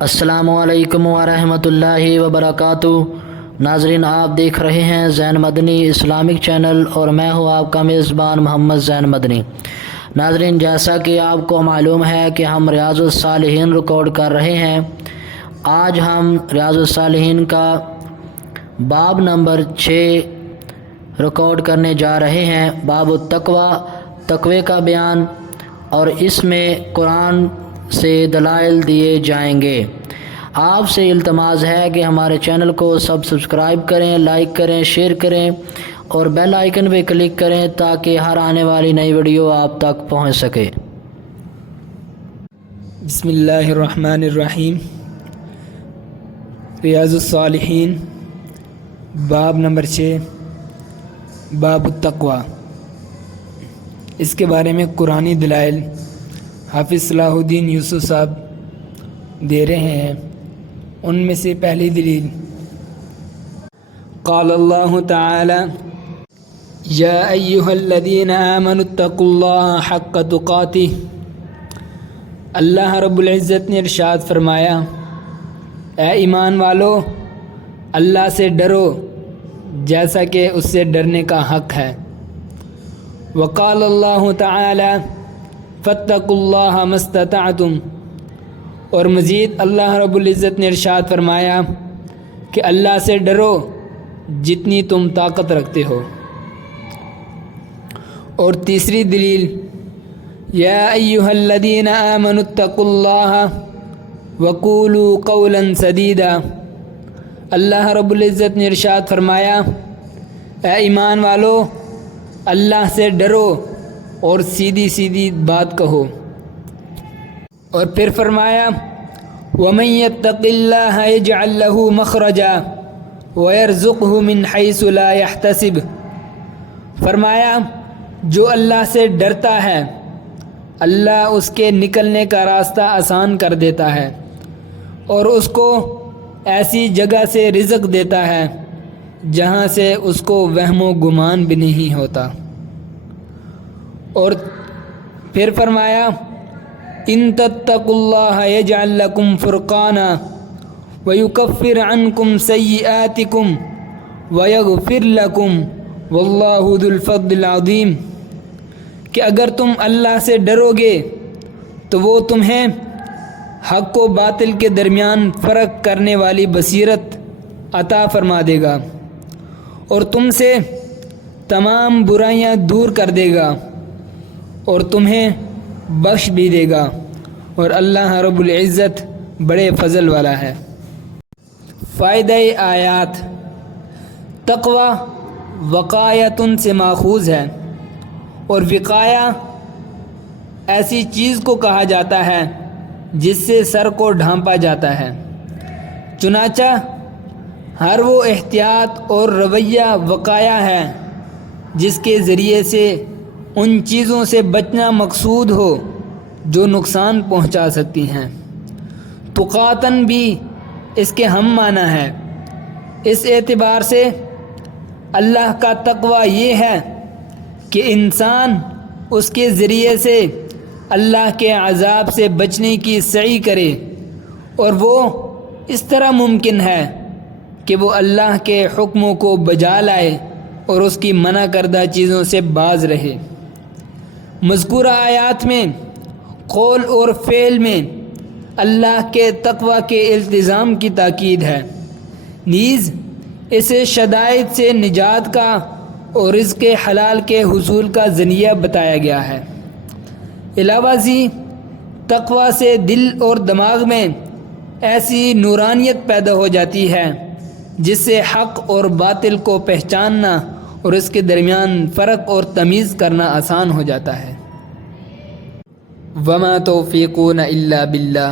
السلام علیکم ورحمۃ اللہ وبرکاتہ۔ ناظرین، آپ دیکھ رہے ہیں زین مدنی اسلامک چینل اور میں ہوں آپ کا میزبان محمد زین مدنی۔ ناظرین، جیسا کہ آپ کو معلوم ہے کہ ہم ریاض الصالحین ریکارڈ کر رہے ہیں۔ آج ہم ریاض الصالحین کا باب نمبر 6 ریکارڈ کرنے جا رہے ہیں، باب التقوی، تقوی کا بیان، اور اس میں قرآن سے دلائل دیے جائیں گے۔ آپ سے التماس ہے کہ ہمارے چینل کو سبسکرائب کریں، لائک کریں، شیئر کریں اور بیل آئیکن پہ کلک کریں تاکہ ہر آنے والی نئی ویڈیو آپ تک پہنچ سکے۔ بسم اللہ الرحمن الرحیم۔ ریاض الصالحین باب نمبر 6، باب التقوی۔ اس کے بارے میں قرآنی دلائل حافظ صلاح الدین یوسف صاحب دے رہے ہیں۔ ان میں سے پہلی دلیل، قال اللہ تعالی یا ایہا الذین آمنوا اتقوا اللہ حق تقاتہ۔ اللہ رب العزت نے ارشاد فرمایا، اے ایمان والو، اللہ سے ڈرو جیسا کہ اس سے ڈرنے کا حق ہے۔ وقال اللہ تعالی فاتقوا اللہ ما استطعتم، اور مزید اللہ رب العزت نے ارشاد فرمایا کہ اللہ سے ڈرو جتنی تم طاقت رکھتے ہو۔ اور تیسری دلیل، یا ایہا الذین آمنوا اتقوا اللہ وقولوا قولا سدیدا۔ اللہ رب العزت نے ارشاد فرمایا، اے ایمان والو، اللہ سے ڈرو اور سیدھی سیدھی بات کہو۔ اور پھر فرمایا، وَمَن يَتَّقِ اللَّهَ يَجْعَل لَّهُ مَخْرَجًا وَيَرْزُقْهُ مِنْ حَيْثُ لَا يَحْتَسِبُ۔ فرمایا، جو اللہ سے ڈرتا ہے اللہ اس کے نکلنے کا راستہ آسان کر دیتا ہے اور اس کو ایسی جگہ سے رزق دیتا ہے جہاں سے اس کو وہم و گمان بھی نہیں ہوتا۔ اور پھر فرمایا، ان تتقوا اللہ یجعل لکم فرقانا ویکفر عنکم سیئاتکم ویغفر لکم واللہ ذو الفضل العظیم، کہ اگر تم اللہ سے ڈرو گے تو وہ تمہیں حق و باطل کے درمیان فرق کرنے والی بصیرت عطا فرما دے گا اور تم سے تمام برائیاں دور کر دے گا اور تمہیں بخش بھی دے گا، اور اللہ رب العزت بڑے فضل والا ہے۔ فائدہ آیات، تقوی وقایتن سے ماخوذ ہے، اور وقایا ایسی چیز کو کہا جاتا ہے جس سے سر کو ڈھانپا جاتا ہے۔ چنانچہ ہر وہ احتیاط اور رویہ وقایا ہے جس کے ذریعے سے ان چیزوں سے بچنا مقصود ہو جو نقصان پہنچا سکتی ہیں۔ تقاتن بھی اس کے ہم معنی ہے۔ اس اعتبار سے اللہ کا تقوی یہ ہے کہ انسان اس کے ذریعے سے اللہ کے عذاب سے بچنے کی سعی کرے، اور وہ اس طرح ممکن ہے کہ وہ اللہ کے حکموں کو بجا لائے اور اس کی منع کردہ چیزوں سے باز رہے۔ مذکورہ آیات میں قول اور فعل میں اللہ کے تقوی کے التزام کی تاکید ہے، نیز اسے شدائد سے نجات کا اور رزق حلال کے حصول کا ذریعہ بتایا گیا ہے۔ علاوہ ازیں تقوی سے دل اور دماغ میں ایسی نورانیت پیدا ہو جاتی ہے جس سے حق اور باطل کو پہچاننا اور اس کے درمیان فرق اور تمیز کرنا آسان ہو جاتا ہے۔ وما توفیقنا الا باللہ۔